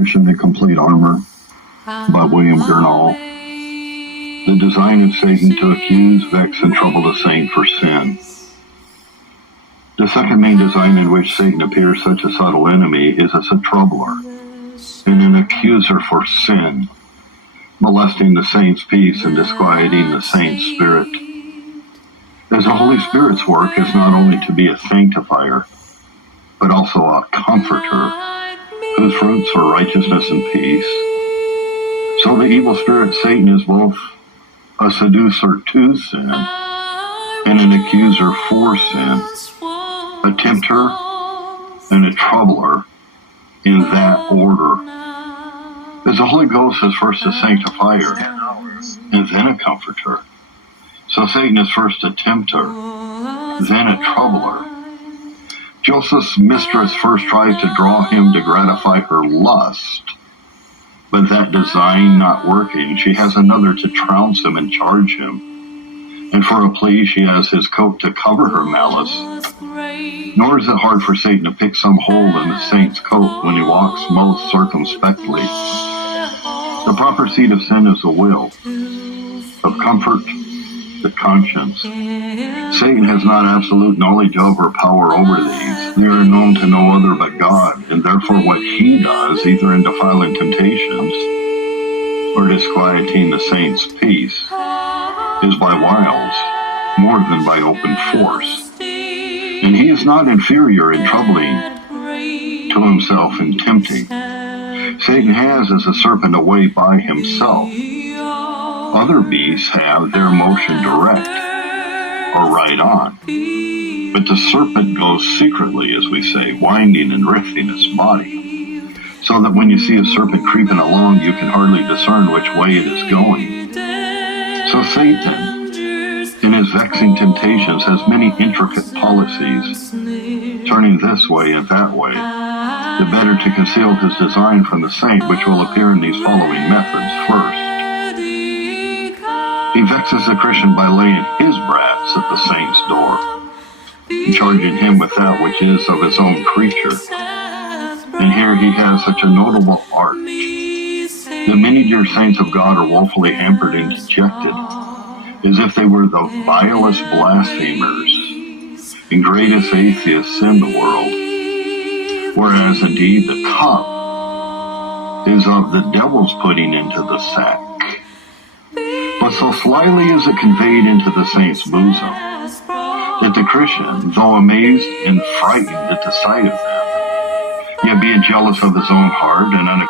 Mission The Complete Armor by William Gurnall. The design of Satan to accuse, vex, and trouble the saint for sin. The second main design in which Satan appears such a subtle enemy is as a troubler and an accuser for sin, molesting the saint's peace and disquieting the saint's spirit. As the Holy Spirit's work is not only to be a sanctifier, but also a comforter, whose fruits are righteousness and peace. So the evil spirit Satan is both a seducer to sin and an accuser for sin, a tempter and a troubler in that order. As the Holy Ghost is first a sanctifier and then a comforter, so Satan is first a tempter, then a troubler. Joseph's mistress first tries to draw him to gratify her lust, but that design not working, she has another to trounce him and charge him. And for a plea, she has his coat to cover her malice. Nor is it hard for Satan to pick some hole in the saint's coat when he walks most circumspectly. The proper seat of sin is the will, of comfort, the conscience. Satan has not absolute knowledge of or power over these. They are known to no other but God, and therefore what he does, either in defiling temptations or disquieting the saint's peace, is by wiles more than by open force. And he is not inferior in troubling to himself and tempting. Satan has as a serpent a way by himself. Other beasts have their motion direct, or right on. But the serpent goes secretly, as we say, winding and writhing its body, so that when you see a serpent creeping along, you can hardly discern which way it is going. So Satan, in his vexing temptations, has many intricate policies, turning this way and that way, the better to conceal his design from the saint, which will appear in these following methods. First, he vexes the Christian by laying his brats at the saint's door, and charging him with that which is of his own creature. And here he has such a notable art. The many dear saints of God are woefully hampered and dejected, as if they were the vilest blasphemers and greatest atheists in the world, whereas indeed the cup is of the devil's putting into the sack. But so slyly is it conveyed into the saint's bosom, that the Christian, though amazed and frightened at the sight of them, yet being jealous of his own heart and